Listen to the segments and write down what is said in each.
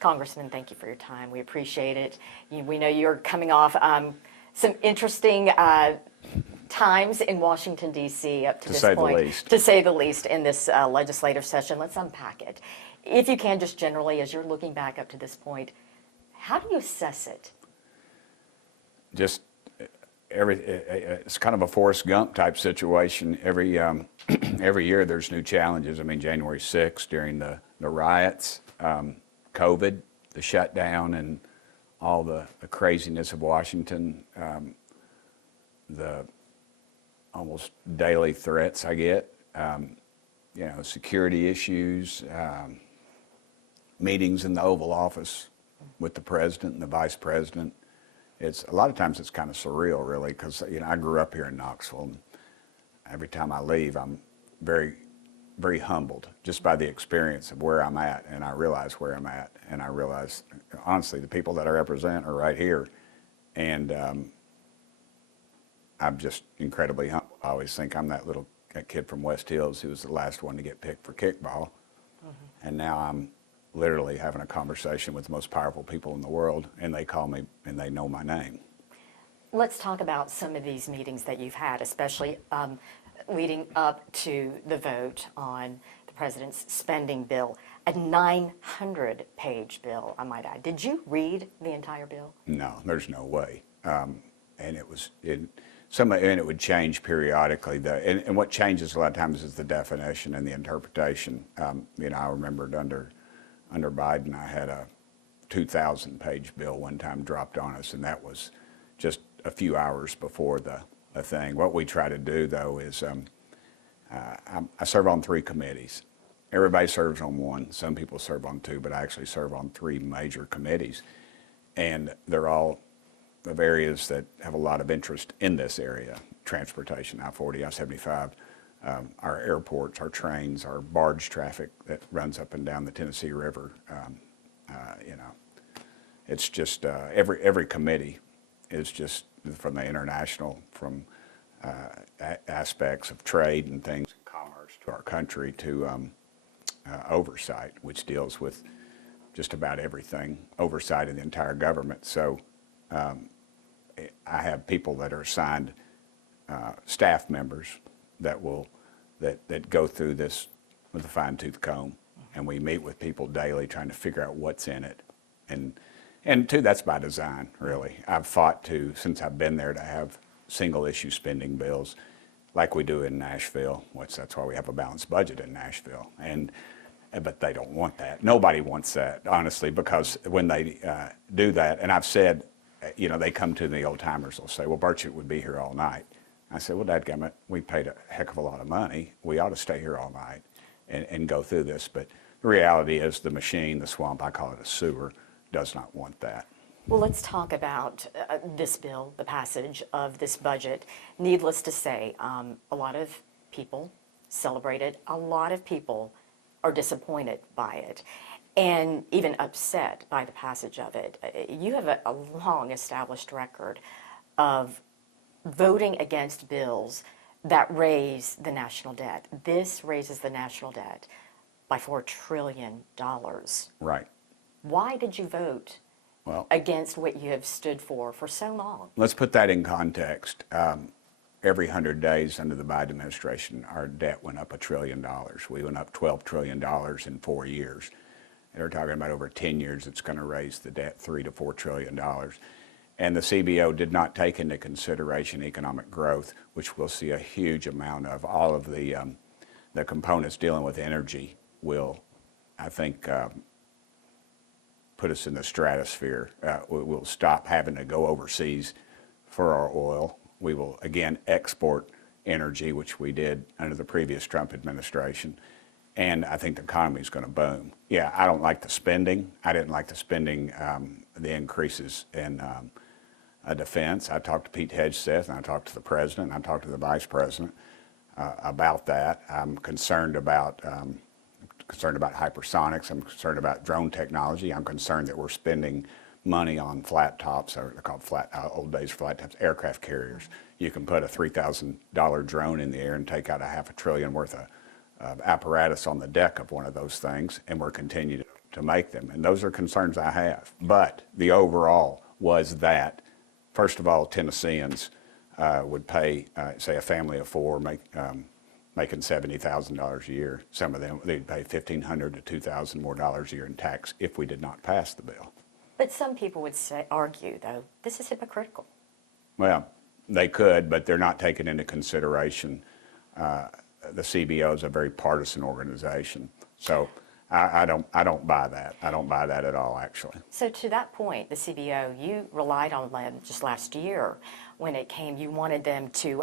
Congressman, thank you for your time. We appreciate it. We know you're coming off some interesting times in Washington, D.C. up to this point, to say the least, in this legislative session. Let's unpack it. If you can, just generally, as you're looking back up to this point, how do you assess it? Just it's kind of a Forrest Gump type situation. Every year there's new challenges. I mean, January 6th during the riots, COVID, the shutdown, and all the craziness of Washington, the almost daily threats I get, security issues, meetings in the Oval Office with the president and the vice president. It's a lot of times it's kind of surreal, really, because I grew up here in Knoxville, and every time I leave, I'm very, very humbled just by the experience of where I'm at, and I realize where I'm at, and I realize, honestly, the people that I represent are right here, and I'm just incredibly humble. I always think I'm that kid from West Hills who was the last one to get picked for kickball, and now I'm literally having a conversation with the most powerful people in the world, and they call me and they know my name. Let's talk about some of these meetings that you've had, especially leading up to the vote on the president's spending bill, a 900-page bill, I might add. Did you read the entire bill? No, there's no way. And it would change periodically. And what changes a lot of times is the definition and the interpretation. I remembered under Biden, I had a 2,000-page bill one time dropped on us, and that was just a few hours before the thing. What we try to do, though, is I serve on 3 committees. Everybody serves on one. Some people serve on 2, but I actually serve on 3 major committees, and they're all of areas that have a lot of interest in this area: transportation, I-40, I-75. Our airports, our trains, our barge traffic that runs up and down the Tennessee River. It's just every committee is just from the international, from aspects of trade and things, commerce to our country, to oversight, which deals with just about everything, oversight of the entire government. So I have people that are assigned staff members that go through this with a fine-tooth comb, and we meet with people daily trying to figure out what's in it, and too, that's by design, really. I've fought since I've been there, to have single-issue spending bills like we do in Nashville, that's why we have a balanced budget in Nashville, but they don't want that. Nobody wants that, honestly, because when they do that, and I've said, they come to the old-timers, they'll say, well, Burchett would be here all night. I said, well, dadgummit, we paid a heck of a lot of money. We ought to stay here all night and go through this. But the reality is the machine, the swamp, I call it a sewer, does not want that. Well, let's talk about this bill, the passage of this budget. Needless to say, a lot of people celebrate it. A lot of people are disappointed by it and even upset by the passage of it. You have a long established record of voting against bills that raise the national debt. This raises the national debt by $4 trillion. Right. Why did you vote against what you have stood for so long? Let's put that in context. Every 100 days under the Biden administration, our debt went up $1 trillion. We went up $12 trillion in 4 years. And they're talking about over 10 years, it's going to raise the debt $3 to $4 trillion. And the CBO did not take into consideration economic growth, which we'll see a huge amount of. All of the components dealing with energy will, I think, put us in the stratosphere. We'll stop having to go overseas for our oil. We will, again, export energy, which we did under the previous Trump administration. And I think the economy is going to boom. Yeah, I don't like the spending. I didn't like the spending, the increases in defense. I talked to Pete Hegseth, and I talked to the president, and I talked to the vice president about that. I'm concerned about hypersonics. I'm concerned about drone technology. I'm concerned that we're spending money on flat tops, or they're called old days flat tops, aircraft carriers. You can put a $3,000 drone in the air and take out $500 billion worth of apparatus on the deck of one of those things, and we're continuing to make them, and those are concerns I have. But the overall was that, first of all, Tennesseans would pay, say, a family of four making $70,000 a year. Some of them, they'd pay $1,500 to $2,000 more dollars a year in tax if we did not pass the bill. But some people would argue, though, this is hypocritical. Well, they could, but they're not taking into consideration the CBO is a very partisan organization. So I don't buy that. I don't buy that at all, actually. So to that point, the CBO, you relied on them just last year when it came. You wanted them to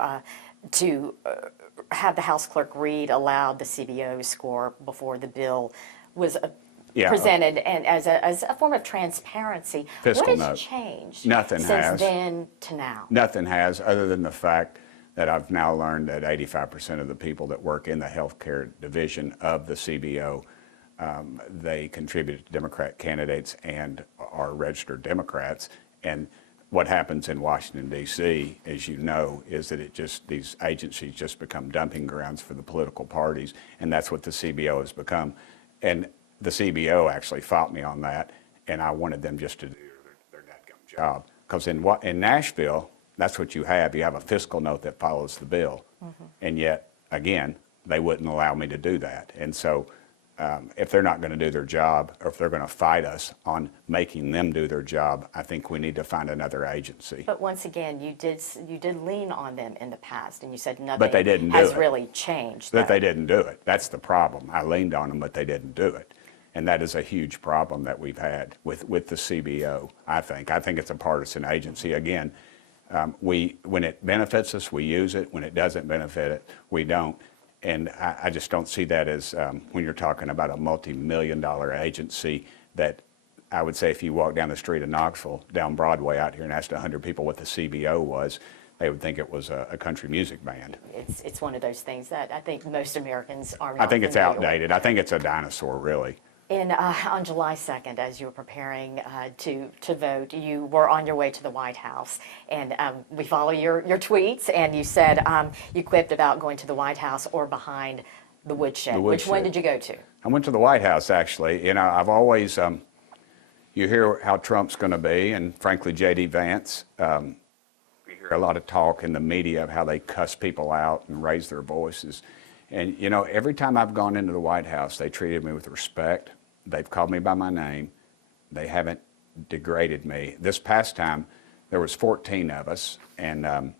have the House Clerk read aloud the CBO score before the bill was presented, and as a form of transparency. Fiscal what has note. Changed Nothing since has. then to now? Nothing has, other than the fact that I've now learned that 85% of the people that work in the healthcare division of the CBO, they contribute to Democrat candidates and are registered Democrats. And what happens in Washington, D.C., as you know, is that these agencies just become dumping grounds for the political parties, and that's what the CBO has become. And the CBO actually fought me on that, and I wanted them just to do their dadgum job. Because in Nashville, that's what you have. You have a fiscal note that follows the bill. And yet, again, they wouldn't allow me to do that. And so if they're not going to do their job, or if they're going to fight us on making them do their job, I think we need to find another agency. But once again, you did lean on them in the past, and you said nothing But they didn't do has it. really changed. That they didn't do it. That's the problem. I leaned on them, but they didn't do it. And that is a huge problem that we've had with the CBO, I think. I think it's a partisan agency. Again, when it benefits us, we use it. When it doesn't benefit it, we don't. And I just don't see that as, when you're talking about a multi-million-dollar agency, that I would say if you walk down the street of Knoxville, down Broadway out here, and asked 100 people what the CBO was, they would think it was a country music band. It's one of those things that I think most Americans are not I think it's familiar with. outdated. I think it's a dinosaur, really. On July 2nd, as you were preparing to vote, you were on your way to the White House, and we follow your tweets, and you said you quipped about going to the White House or behind the woodshed. Which one did you go to? I went to the White House, actually. You know, I've always, you hear how Trump's going to be, and frankly, J.D. Vance, you hear a lot of talk in the media of how they cuss people out and raise their voices. And, you know, every time I've gone into the White House, they treated me with respect. They've called me by my name. They haven't degraded me. This past time, there was 14 of us, and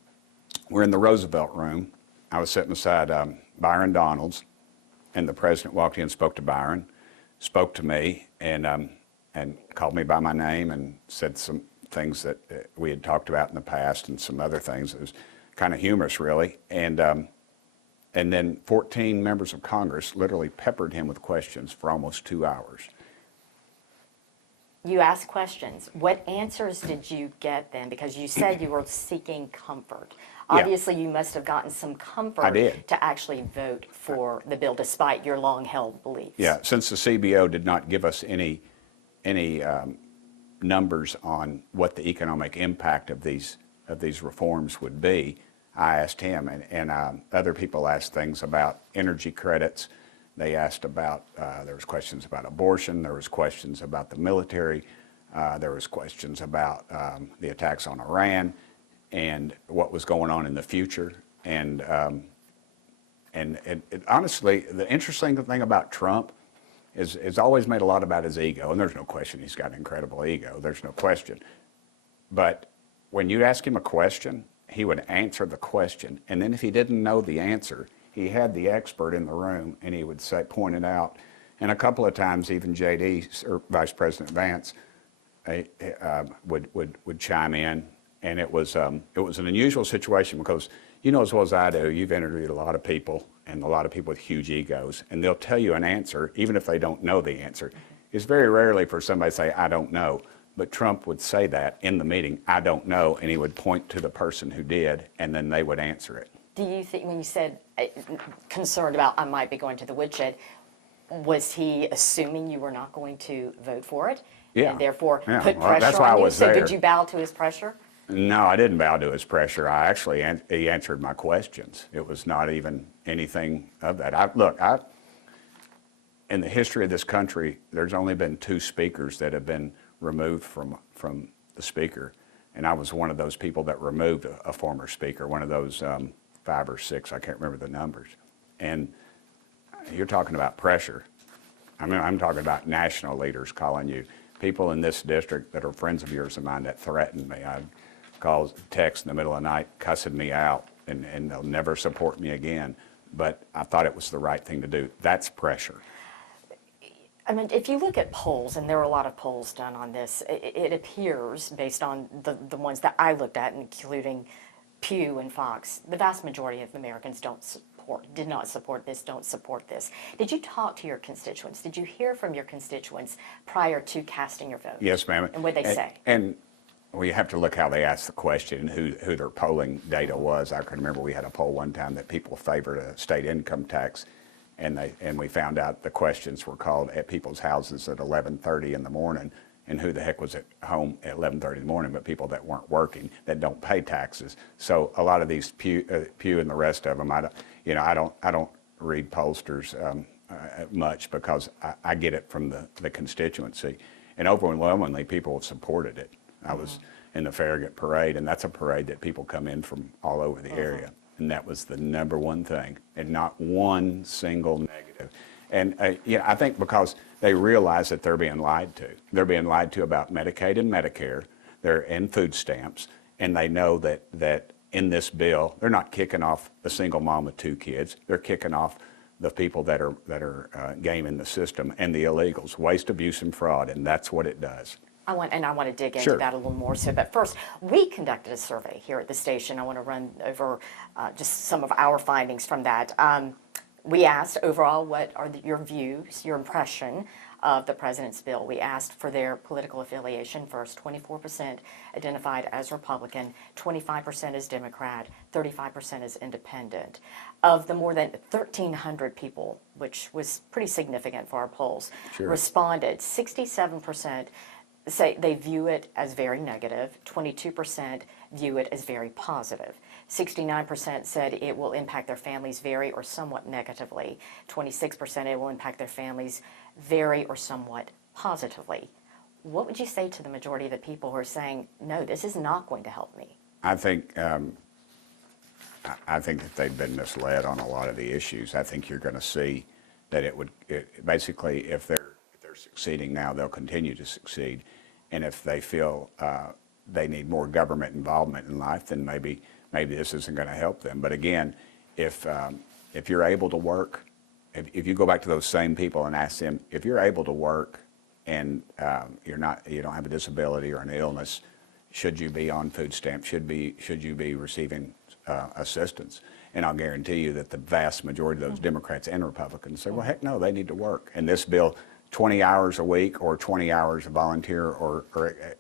we're in the Roosevelt room. I was sitting beside Byron Donalds, and the president walked in and spoke to Byron, spoke to me, and called me by my name and said some things that we had talked about in the past and some other things. It was kind of humorous, really. And then 14 members of Congress literally peppered him with questions for almost 2 hours. You asked questions. What answers did you get then? Because you said you were seeking comfort. Yeah. Obviously, you must have gotten some comfort I did. to actually vote for the bill, despite your long-held beliefs. Yeah, since the CBO did not give us any numbers on what the economic impact of these reforms would be, I asked him, and other people asked things about energy credits. They asked about, there was questions about abortion, there was questions about the military, there was questions about the attacks on Iran and what was going on in the future. And honestly, the interesting thing about Trump is always made a lot about his ego, and there's no question he's got an incredible ego, there's no question. But when you ask him a question, he would answer the question, and then if he didn't know the answer, he had the expert in the room, and he would point it out. And a couple of times, even J.D. or Vice President Vance would chime in, and it was an unusual situation because you know as well as I do, you've interviewed a lot of people, and a lot of people with huge egos, and they'll tell you an answer, even if they don't know the answer. It's very rarely for somebody to say, I don't know. But Trump would say that in the meeting, I don't know, and he would point to the person who did, and then they would answer it. Do you think, when you said concerned about I might be going to the woodshed, was he assuming you were not going to vote for it? Yeah. And therefore Yeah. put Well, pressure that's why on I you? was So there. did you bow to his pressure? No, I didn't bow to his pressure. I actually, he answered my questions. It was not even anything of that. in the history of this country, there's only been 2 speakers that have been removed from the speaker. And I was one of those people that removed a former speaker, one of those 5 or 6, I can't remember the numbers. And you're talking about pressure. I mean, I'm talking about national leaders calling you. People in this district that are friends of yours of mine that threatened me. I'd call, text in the middle of the night, cussing me out, and they'll never support me again. But I thought it was the right thing to do. That's pressure. I mean, if you look at polls, and there are a lot of polls done on this, it appears, based on the ones that I looked at, including Pew and Fox, the vast majority of Americans did not support this, don't support this. Did you talk to your constituents? Did you hear from your constituents prior to casting your vote? Yes, ma'am. And what did they say? And we have to look how they asked the question and who their polling data was. I can remember we had a poll one time that people favored a state income tax, and we found out the questions were called at people's houses at 11:30 in the morning, and who the heck was at home at 11:30 in the morning, but people that weren't working, that don't pay taxes. So a lot of these Pew and the rest of them, I don't read pollsters much, because I get it from the constituency, and overwhelmingly people supported it. I was in the Farragut parade, and that's a parade that people come in from all over the area, and that was the number one thing, and not one single negative. And I think because they realize that they're being lied to. They're being lied to about Medicaid and Medicare, and food stamps, and they know that in this bill, they're not kicking off a single mom with 2 kids. They're kicking off the people that are gaming the system, and the illegals, waste, abuse, and fraud, and that's what it does. I want to dig into Sure. that a little more. So, but first, we conducted a survey here at the station. I want to run over just some of our findings from that. We asked overall, what are your views, your impression of the president's bill? We asked for their political affiliation first. 24% identified as Republican, 25% as Democrat, 35% as Independent. Of the more than 1,300 people, which was pretty significant for our polls, Sure. responded, 67% say they view it as very negative, 22% view it as very positive. 69% said it will impact their families very or somewhat negatively. 26% it will impact their families very or somewhat positively. What would you say to the majority of the people who are saying, no, this is not going to help me? I think that they've been misled on a lot of the issues. I think you're going to see that basically, if they're succeeding now, they'll continue to succeed. And if they feel they need more government involvement in life, then maybe this isn't going to help them. But again, if you're able to work, if you go back to those same people and ask them, if you're able to work and you don't have a disability or an illness, should you be on food stamps? Should you be receiving assistance? And I'll guarantee you that the vast majority of those Democrats and Republicans say, well, heck no, they need to work. And this bill, 20 hours a week or 20 hours a volunteer or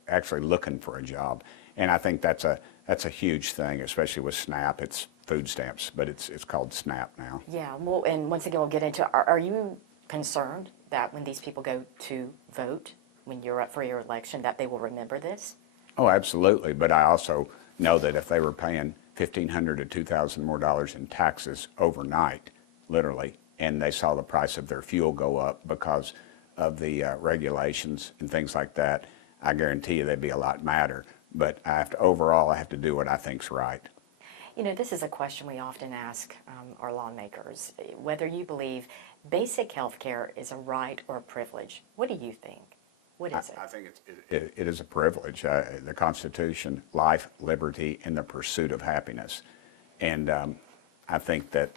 actually looking for a job. And I think that's a huge thing, especially with SNAP. It's food stamps, but it's called SNAP now. Yeah, well, and once again, we'll get into, are you concerned that when these people go to vote, when you're up for your election, that they will remember this? Oh, absolutely. But I also know that if they were paying $1,500 to $2,000 more in taxes overnight, literally, and they saw the price of their fuel go up because of the regulations and things like that, I guarantee you they'd be a lot madder. But overall, I have to do what I think's right. You know, this is a question we often ask our lawmakers, whether you believe basic health care is a right or a privilege. What do you think? What is it? I think it is a privilege. The Constitution, life, liberty, and the pursuit of happiness. And I think that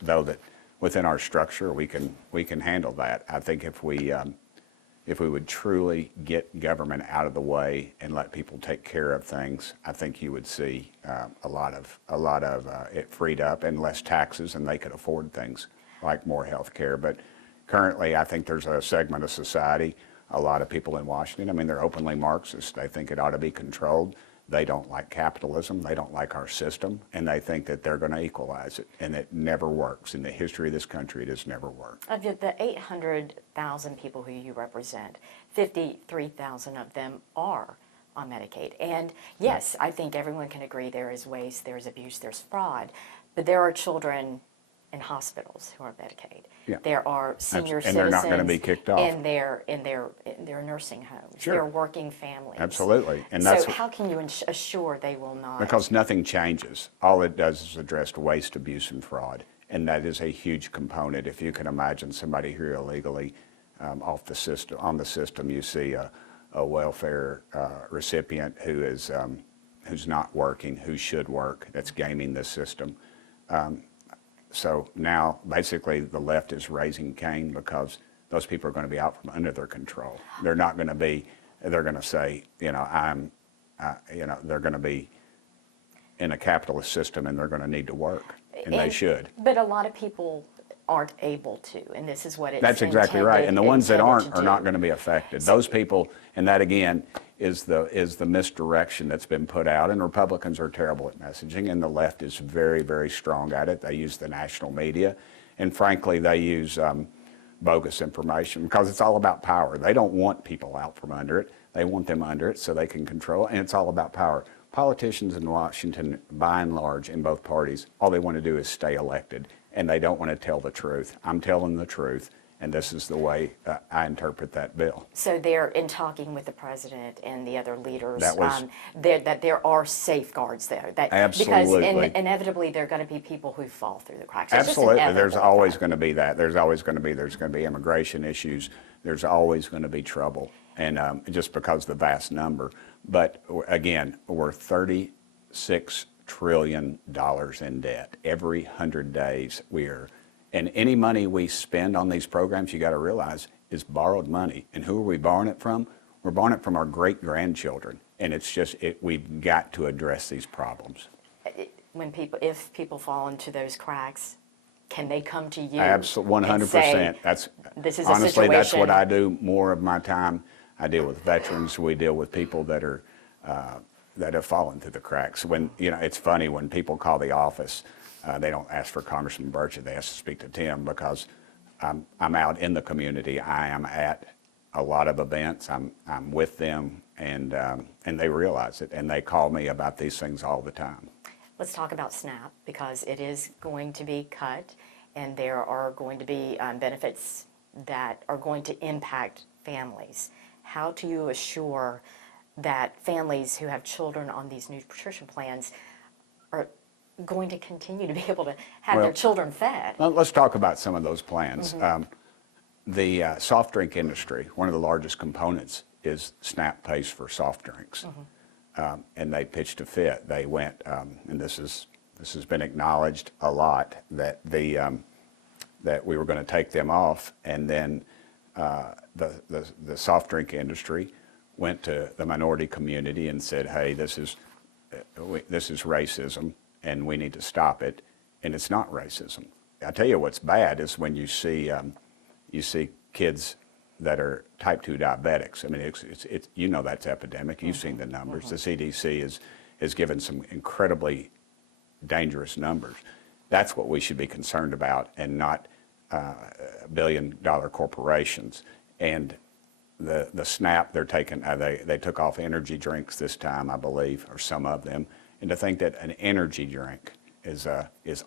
within our structure, we can handle that. I think if we would truly get government out of the way and let people take care of things, I think you would see a lot of it freed up and less taxes, and they could afford things like more health care. But currently, I think there's a segment of society, a lot of people in Washington, I mean, they're openly Marxist. They think it ought to be controlled. They don't like capitalism. They don't like our system, and they think that they're going to equalize it, and it never works. In the history of this country, it has never worked. Of the 800,000 people who you represent, 53,000 of them are on Medicaid. And yes, I think everyone can agree there is waste, there's abuse, there's fraud, but there are children in hospitals who are Medicaid. Yeah. There are senior And citizens. they're not gonna be kicked off. In their nursing homes. Sure. They're working families. Absolutely. And that's so how can you assure they will not? because nothing changes. All it does is address waste, abuse, and fraud. And that is a huge component. If you can imagine somebody here illegally off the system, on the system, you see a welfare recipient who is who's not working, who should work, that's gaming the system. So now basically the left is raising Cain because those people are going to be out from under their control. They're not going to be, they're going to say, you know, they're going to be in a capitalist system and they're going to need to work, and they should. But a lot of people aren't able to, and this is what it's That's exactly right. And the ones that aren't are not going to be affected. So, Those people, and that again is the misdirection that's been put out. And Republicans are terrible at messaging, and the left is very, very strong at it. They use the national media, and frankly, they use bogus information because it's all about power. They don't want people out from under it. They want them under it so they can control, and it's all about power. Politicians in Washington, by and large, in both parties, all they want to do is stay elected, and they don't want to tell the truth. I'm telling the truth, and this is the way I interpret that bill. So they're in talking with the president and the other leaders That was- that there are safeguards there. That, Absolutely. Because inevitably there are going to be people who fall through the cracks. It's just Absolutely. There's inevitable. always going to be that. There's going to be immigration issues. There's always going to be trouble, and just because of the vast number. But again, we're $36 trillion in debt. Every 100 days and any money we spend on these programs, you got to realize, is borrowed money. And who are we borrowing it from? We're borrowing it from our great-grandchildren. And it's just, we've got to address these problems. If people fall into those cracks, can they come to you? Absolutely, 100%. And say, this is a honestly, situation. that's what I do more of my time. I deal with veterans. We deal with people that are that have fallen through the cracks. When it's funny when people call the office, they don't ask for Congressman Burchett. They ask to speak to Tim because I'm out in the community. I am at a lot of events. I'm with them, and they realize it, and they call me about these things all the time. Let's talk about SNAP, because it is going to be cut, and there are going to be benefits that are going to impact families. How do you assure that families who have children on these nutrition plans are going to continue to be able to have their children fed? Let's talk about some of those plans. Mm-hmm. The soft drink industry, one of the largest components is SNAP pays for soft drinks. Mm-hmm. And they pitched a fit. They went, and this has been acknowledged a lot, that that we were going to take them off, and then the soft drink industry went to the minority community and said, "Hey, this is racism, and we need to stop it." And it's not racism. I tell you what's bad is when you see kids that are type 2 diabetics. I mean, it's that's epidemic. You've seen the numbers. Mm-hmm. The CDC has given some incredibly dangerous numbers. That's what we should be concerned about, and not billion-dollar corporations. And the SNAP, they're taking. They took off energy drinks this time, I believe, or some of them. And to think that an energy drink is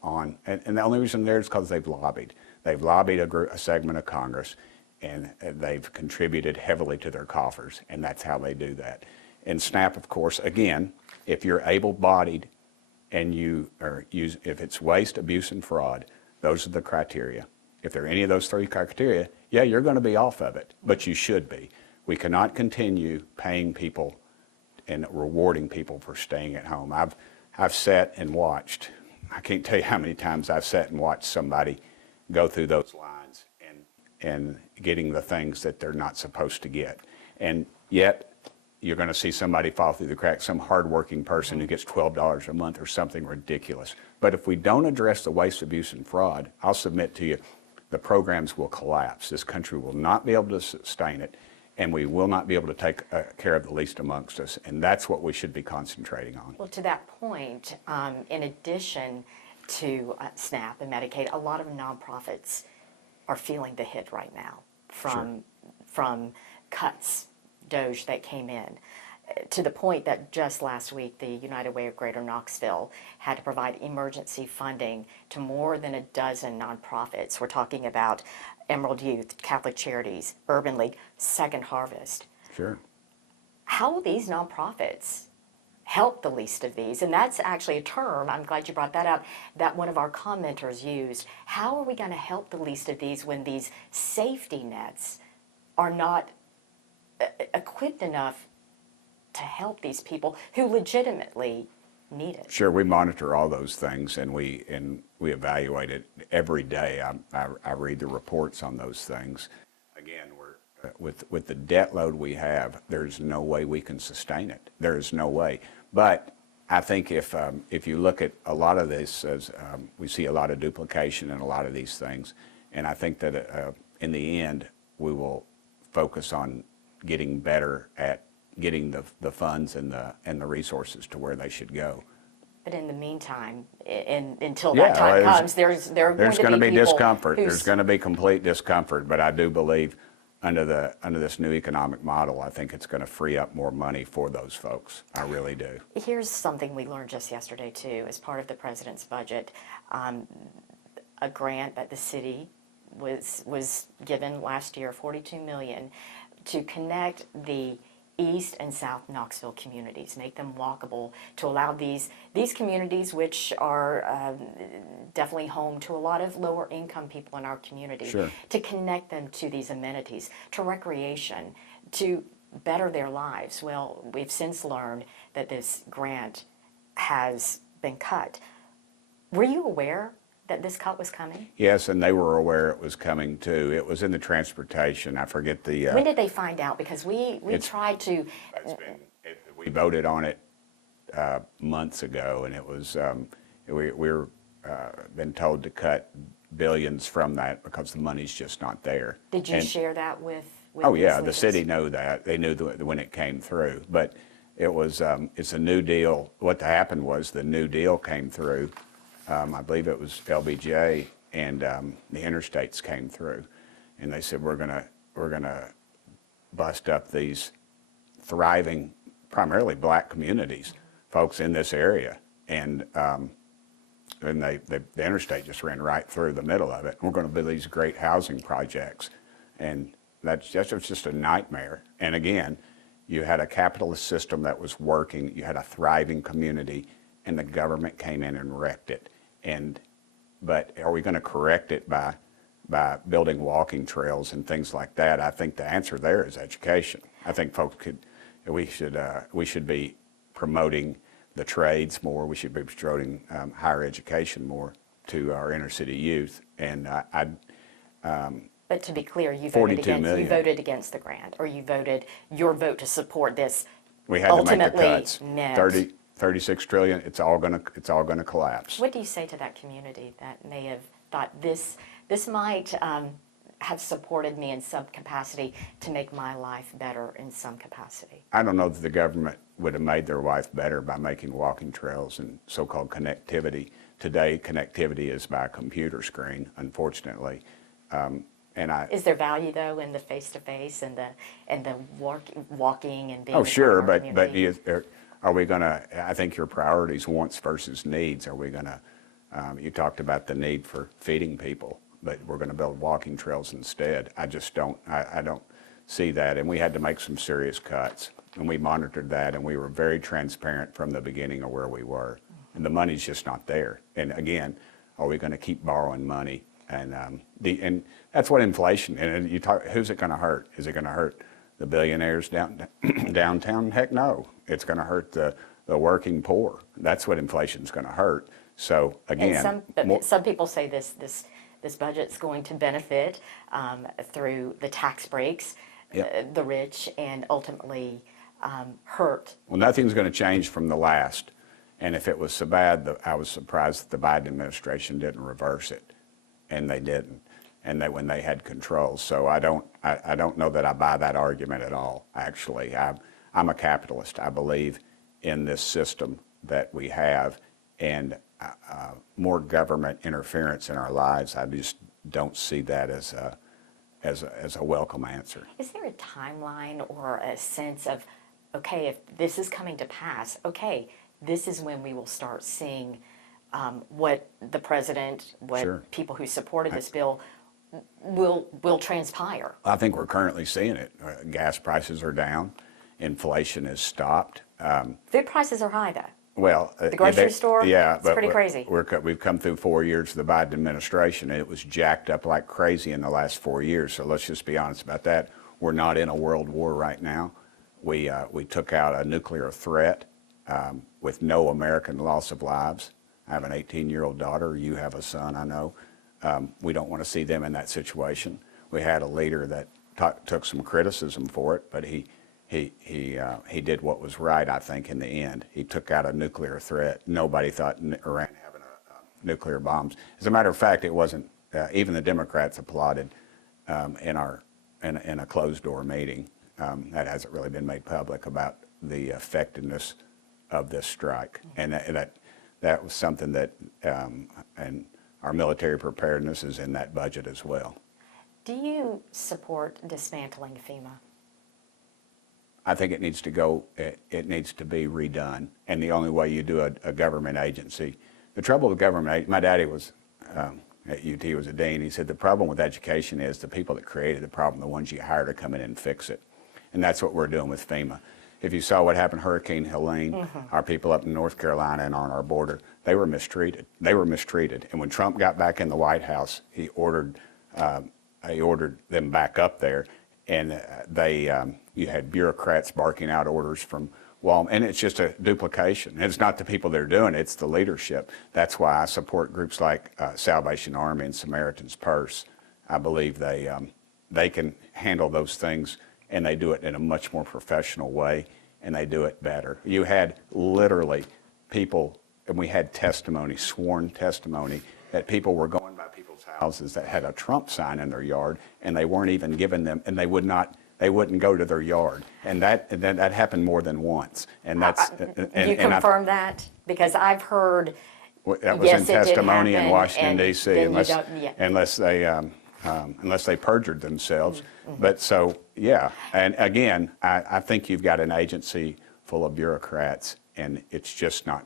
on, and the only reason there is because they've lobbied. They've lobbied a segment of Congress, and they've contributed heavily to their coffers, and that's how they do that. And SNAP, of course, again, if you're able-bodied and if it's waste, abuse, and fraud, those are the criteria. If there are any of those three criteria, yeah, you're going to be off of it, but you should be. We cannot continue paying people and rewarding people for staying at home. I've sat and watched. I can't tell you how many times I've sat and watched somebody go through those lines and getting the things that they're not supposed to get. And yet, you're going to see somebody fall through the cracks, some hardworking person who gets $12 a month or something ridiculous. But if we don't address the waste, abuse, and fraud, I'll submit to you, the programs will collapse. This country will not be able to sustain it, and we will not be able to take care of the least amongst us. And that's what we should be concentrating on. Well, to that point, in addition to SNAP and Medicaid, a lot of nonprofits are feeling the hit right now from cuts, DOGE, that came in. to the point that just last week, the United Way of Greater Knoxville had to provide emergency funding to more than a dozen nonprofits. We're talking about Emerald Youth, Catholic Charities, Urban League, Second Harvest. Sure. How will these nonprofits help the least of these? And that's actually a term, I'm glad you brought that up, that one of our commenters used. How are we going to help the least of these when these safety nets are not equipped enough to help these people who legitimately need it? Sure, we monitor all those things, and we evaluate it every day. I read the reports on those things. Again, with the debt load we have, there's no way we can sustain it. There is no way. But I think if you look at a lot of this, as we see a lot of duplication in a lot of these things, and I think that in the end we will focus on getting better at getting the funds and the resources to where they should go. But in the meantime, until that time comes, there's going to be discomfort. There's going to be complete discomfort. But I do believe under this new economic model, I think it's going to free up more money for those folks. I really do. Here's something we learned just yesterday too, as part of the president's budget, a grant that the city was given last year, $42 million, to connect the East and South Knoxville communities, make them walkable, to allow these communities, which are definitely home to a lot of lower income people in our community, Sure. to connect them to these amenities, to recreation, to better their lives. Well, we've since learned that this grant has been cut. Were you aware that this cut was coming? Yes, and they were aware it was coming too. It was in the transportation. I forget the. When did they find out? Because we tried to. We voted on it months ago, and it was we're been told to cut billions from that because the money's just not there. Did you share that with Oh these yeah, the leaders? city knew that. They knew when it came through, but it was it's a new deal. What happened was the new deal came through. I believe it was LBJ and the interstates came through, and they said we're gonna bust up these thriving, primarily black communities, folks in this area, and the interstate just ran right through the middle of it. We're going to build these great housing projects, and that's just a nightmare. And again, you had a capitalist system that was working, you had a thriving community, and the government came in and wrecked it. But are we going to correct it by building walking trails and things like that? I think the answer there is education. I think we should be promoting the trades more. We should be promoting higher education more to our inner city youth. And But to be clear, you voted against the grant, or you voted your vote to support this. We had to make the cuts. Meant 36 trillion. It's all gonna collapse. What do you say to that community that may have thought this might have supported me in some capacity to make my life better in some capacity? I don't know that the government would have made their life better by making walking trails and so-called connectivity. Today, connectivity is by a computer screen, unfortunately. Is there value though in the face-to-face and the walking and being? Oh, sure, but are we going to? I think your priorities, wants versus needs. Are we going to? You talked about the need for feeding people, but we're going to build walking trails instead. I just don't. I don't see that, and we had to make some serious cuts, and we monitored that, and we were very transparent from the beginning of where we were, and the money's just not there. And again, are we going to keep borrowing money? And that's what inflation. And you talk, who's it going to hurt? Is it going to hurt the billionaires downtown? Heck no. It's going to hurt the working poor. That's what inflation's going to hurt. So again, some people say this budget's going to benefit through the tax breaks, the rich, and ultimately hurt. Well, nothing's going to change from the last. And if it was so bad, I was surprised that the Biden administration didn't reverse it. And they didn't, and when they had control. So I don't know that I buy that argument at all. Actually, I'm a capitalist. I believe in this system that we have, and more government interference in our lives. I just don't see that as a welcome answer. Is there a timeline or a sense of okay, if this is coming to pass, okay, this is when we will start seeing what the president, what Sure. people who supported this bill will transpire. I think we're currently seeing it. Gas prices are down. Inflation has stopped. Food prices are high, though. Well, The grocery store, yeah, it's but pretty crazy. we've come through 4 years of the Biden administration, and it was jacked up like crazy in the last 4 years. So let's just be honest about that. We're not in a world war right now. We took out a nuclear threat with no American loss of lives. I have an 18-year-old daughter. You have a son, I know. We don't want to see them in that situation. We had a leader that took some criticism for it, but he did what was right, I think, in the end. He took out a nuclear threat. Nobody thought Iran having nuclear bombs. As a matter of fact, it wasn't, even the Democrats applauded in a closed-door meeting. That hasn't really been made public about the effectiveness of this strike. And that was something that, and our military preparedness is in that budget as well. Do you support dismantling FEMA? I think it needs to go, it needs to be redone. And the only way you do a government agency, the trouble with government, my daddy was at UT, was a dean. He said the problem with education is the people that created the problem, the ones you hire to come in and fix it. And that's what we're doing with FEMA. If you saw what happened, Hurricane Helene, our people up in North Carolina and on our border, they were mistreated. They were mistreated. And when Trump got back in the White House, he ordered them back up there. And you had bureaucrats barking out orders from Walmart, and it's just a duplication. It's not the people that are doing it, it's the leadership. That's why I support groups like Salvation Army and Samaritan's Purse. I believe they can handle those things, and they do it in a much more professional way, and they do it better. You had literally people, and we had testimony, sworn testimony, that people were going by people's houses that had a Trump sign in their yard, and they weren't even giving them, and they wouldn't go to their yard, and that happened more than once. And that's you confirm that, because I've heard. That was yes, in testimony in happen, Washington D.C. Unless unless they perjured themselves. But so yeah, and again, I think you've got an agency full of bureaucrats, and it's just not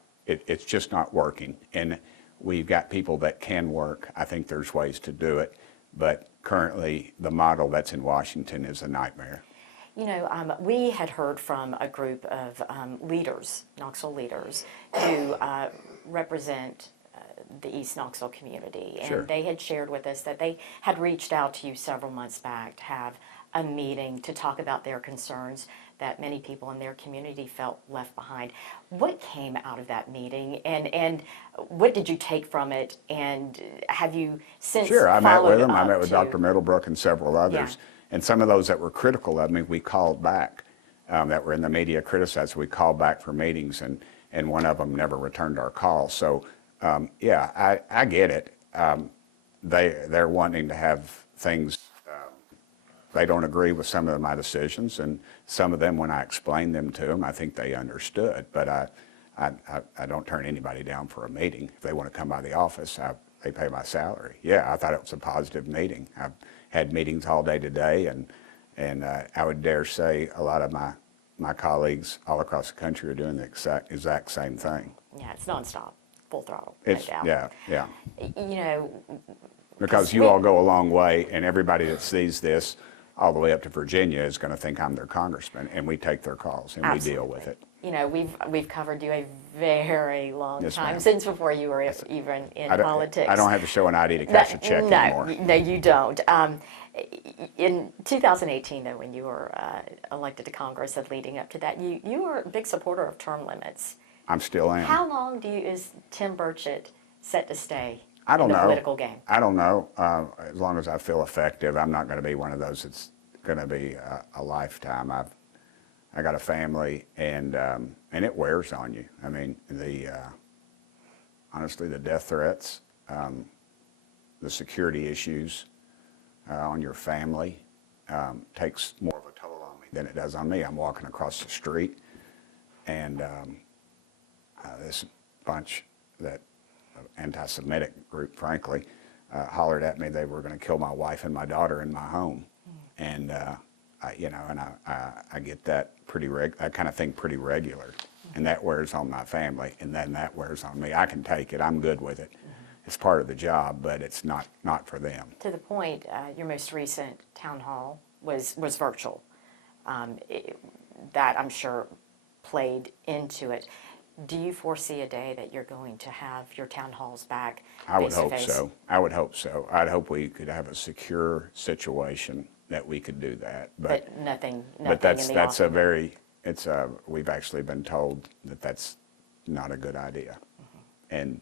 working. And we've got people that can work. I think there's ways to do it, but currently the model that's in Washington is a nightmare. You know, we had heard from a group of leaders, Knoxville leaders, who represent the East Knoxville community. And Sure. They had shared with us that they had reached out to you several months back to have a meeting to talk about their concerns, that many people in their community felt left behind. What came out of that meeting, and what did you take from it, and have you since Sure, I met with them. I up met with to- Dr. Middlebrook and several others. Yeah. And some of those that were critical of me, we called back, that were in the media criticized. We called back for meetings, and one of them never returned our call. So, yeah, I get it. They're wanting to have things, they don't agree with some of my decisions, and some of them, when I explained them to them, I think they understood. But I don't turn anybody down for a meeting. If they want to come by the office, they pay my salary. Yeah, I thought it was a positive meeting. I've had meetings all day today, and I would dare say a lot of my colleagues all across the country are doing the exact same thing. Yeah, it's nonstop, full throttle, no It's, doubt. yeah. You know, Because you all go a long way, and everybody that sees this all the way up to Virginia is going to think I'm their congressman, and we take their calls, and we deal with it. You know, we've covered you a very long Yes, time, ma'am. since before you were even in politics. I don't have to show an ID to cash a check anymore. No, you don't. In 2018, though, when you were elected to Congress and leading up to that, you were a big supporter of term limits. I'm still in. How long is Tim Burchett set to stay I don't in the know. political game? I don't know. As long as I feel effective, I'm not going to be one of those that's going to be a lifetime. I got a family, and it wears on you. I mean, honestly, the death threats, the security issues on your family takes more of a toll on me than it does on me. I'm walking across the street, and this bunch, that anti-Semitic group, frankly, hollered at me they were going to kill my wife and my daughter in my home. And I get that I kind of think pretty regular, and that wears on my family, and then that wears on me. I can take it. I'm good with it. It's part of the job, but it's not for them. To the point, your most recent town hall was virtual. That, I'm sure, played into it. Do you foresee a day that you're going to have your town halls back I would hope face-to-face? so. I would hope so. I'd hope we could have a secure situation that we could do that. But nothing But that's in the a offing. very, we've actually been told that that's not a good idea. And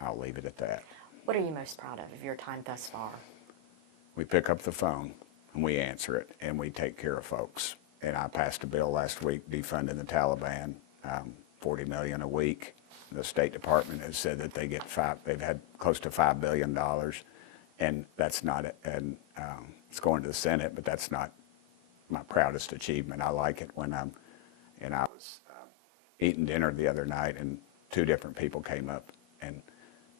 I'll leave it at that. What are you most proud of your time thus far? We pick up the phone and we answer it and we take care of folks. And I passed a bill last week defunding the Taliban, $40 million a week. The State Department has said that they've had close to $5 billion, and that's not it. And it's going to the Senate, but that's not my proudest achievement. I like it when I was eating dinner the other night, and two different people came up and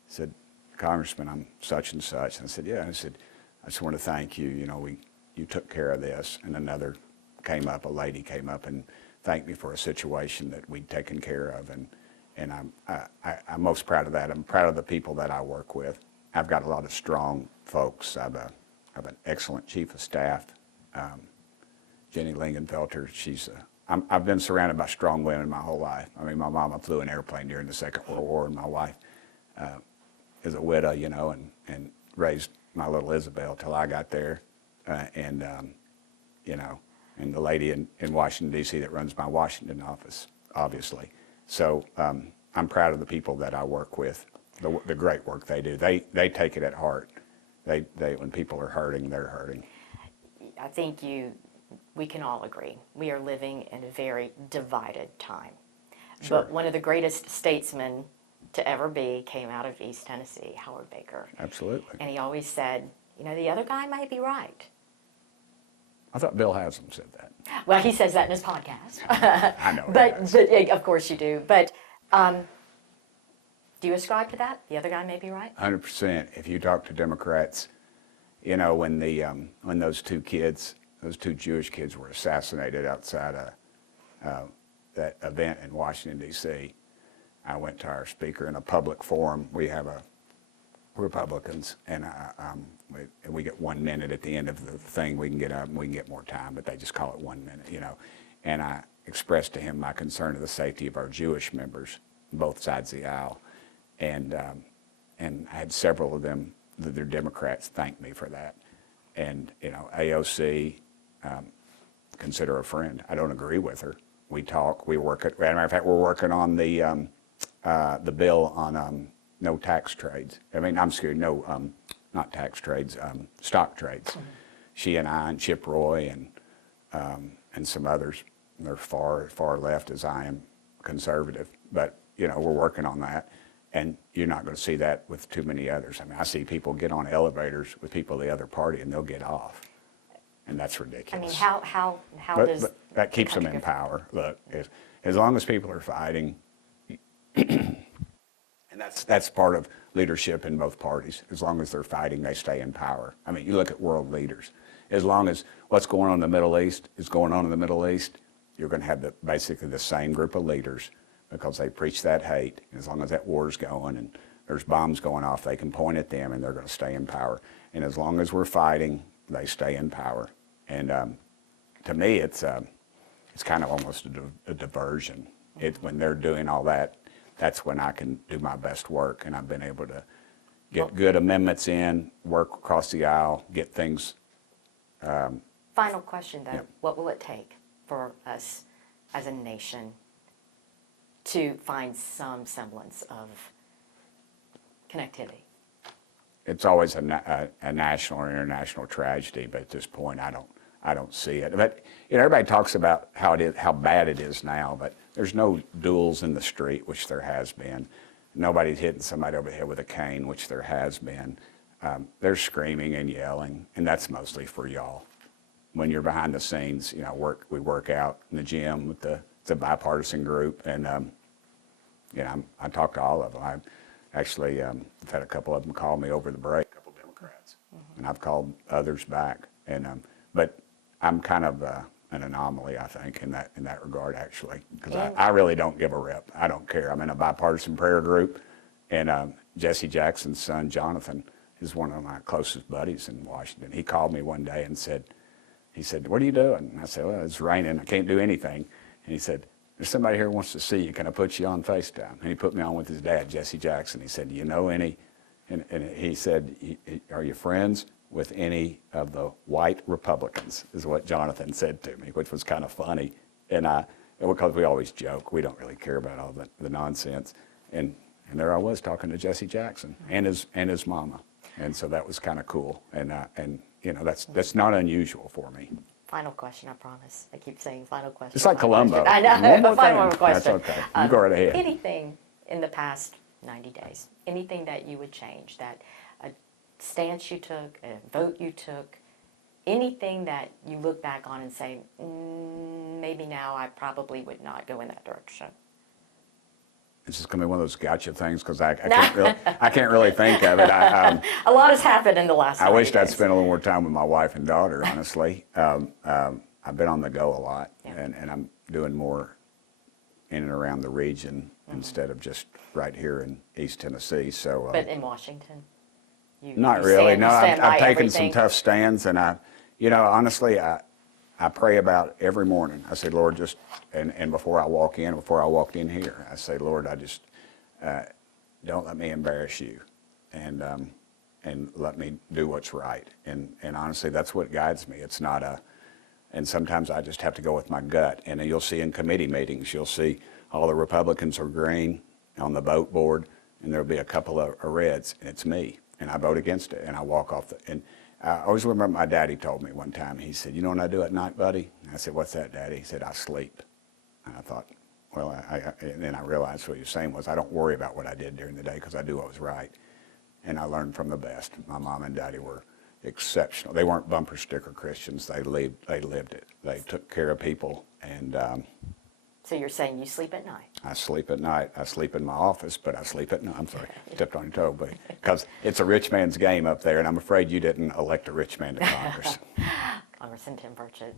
said, "Congressman, I'm such and such." And I said, "Yeah." And I said, "I just want to thank you. You know, you took care of this." And another a lady came up and thanked me for a situation that we'd taken care of. And I'm most proud of that. I'm proud of the people that I work with. I've got a lot of strong folks. I have an excellent chief of staff, Jenny Lingenfelter. I've been surrounded by strong women my whole life. I mean, my mama flew an airplane during the Second World War, and my wife is a widow, you know, and raised my little Isabel till I got there. You know, and the lady in Washington, D.C. that runs my Washington office, obviously. So I'm proud of the people that I work with, the great work they do. They take it at heart. When people are hurting, they're hurting. I think we can all agree. We are living in a very divided time. Sure. But one of the greatest statesmen to ever be came out of East Tennessee, Howard Baker. Absolutely. And he always said, you know, the other guy might be right. I thought Bill Haslam said that. Well, he says that in his podcast. I know. But of course you do. But do you ascribe to that? The other guy may be right? 100%. If you talk to Democrats, you know, when those two Jewish kids were assassinated outside that event in Washington, D.C., I went to our speaker in a public forum. We have Republicans, and we get 1 minute at the end of the thing. We can get up and we can get more time, but they just call it 1 minute, you know. And I expressed to him my concern of the safety of our Jewish members, both sides of the aisle, and I had several of them, they're Democrats, thank me for that. And you know, AOC, consider a friend. I don't agree with her. We talk. We work. As a matter of fact, we're working on the bill on no tax trades. I mean, I'm scared. No, not tax trades. Stock trades. Mm-hmm. She and I and Chip Roy and some others. They're far left as I am conservative. But you know, we're working on that, and you're not going to see that with too many others. I mean, I see people get on elevators with people of the other party, and they'll get off, and that's ridiculous. I mean, how does but that keeps them in power. Look, as long as people are fighting. And that's part of leadership in both parties. As long as they're fighting, they stay in power. I mean, you look at world leaders. As long as what's going on in the Middle East is going on in the Middle East, you're going to have basically the same group of leaders because they preach that hate. And as long as that war's going and there's bombs going off, they can point at them and they're going to stay in power. And as long as we're fighting, they stay in power. And to me, it's kind of almost a diversion. When they're doing all that, that's when I can do my best work, and I've been able to get good amendments in, work across the aisle, get things. Final question, though. Yep. What will it take for us as a nation to find some semblance of connectivity? It's always a national or international tragedy, but at this point, I don't see it. But you know, everybody talks about how bad it is now, but there's no duels in the street, which there has been. Nobody's hitting somebody over the head with a cane, which there has been. They're screaming and yelling, and that's mostly for y'all. When you're behind the scenes, you know, we work out in the gym with it's a bipartisan group, and you know, I talk to all of them. I actually have had a couple of them call me over the break, a couple Democrats, and I've called others back, and but I'm kind of an anomaly, I think, in that regard, actually, because And- I really don't give a rip. I don't care. I'm in a bipartisan prayer group, and Jesse Jackson's son, Jonathan, is one of my closest buddies in Washington. He called me one day and he said, "What are you doing?" And I said, "Well, it's raining. I can't do anything." And he said, "There's somebody here who wants to see you. Can I put you on FaceTime?" And he put me on with his dad, Jesse Jackson. He said, "Do you know any?" And he said, "Are you friends with any of the white Republicans?" is what Jonathan said to me, which was kind of funny. And because we always joke, we don't really care about all the nonsense. And there I was talking to Jesse Jackson and his mama. And so that was kind of cool. And you know, that's not unusual for me. Final question, I promise. I keep saying final question. It's like final Columbo. question. I know, One more final thing. question. That's okay. You go right ahead. Anything in the past 90 days, anything that you would change, that a stance you took, a vote you took, anything that you look back on and say, maybe now I probably would not go in that direction? It's just going to be one of those gotcha things because I can't really think of it. A lot has happened in the last 90 I wished I'd days. spent a little more time with my wife and daughter, honestly. I've been on the go a lot, Yeah. and I'm doing more in and around the region instead of just right here in East Tennessee. So, But in Washington? not you really. stand- No, you stand I've by taken some everything? tough stands, and honestly, I pray about every morning. I say, Lord, just and before I walk in here, I say, Lord, I just don't let me embarrass you, and let me do what's right. And honestly, that's what guides me. It's not and sometimes I just have to go with my gut. And you'll see in committee meetings, you'll see all the Republicans are green on the vote board, and there'll be a couple of reds, and it's me, and I vote against it, and I walk off and I always remember my daddy told me one time, he said, "You know what I do at night, buddy?" And I said, "What's that, Daddy?" He said, "I sleep." And I thought, well, and then I realized what he was saying was I don't worry about what I did during the day because I do what was right. And I learned from the best. My mom and daddy were exceptional. They weren't bumper sticker Christians. They lived it. They took care of people. And So you're saying you sleep at night? I sleep at night. I sleep in my office, but I sleep at night. I'm sorry, stepped on your toe, but because it's a rich man's game up there, and I'm afraid you didn't elect a rich man to Congress. Congressman Tim Burchett.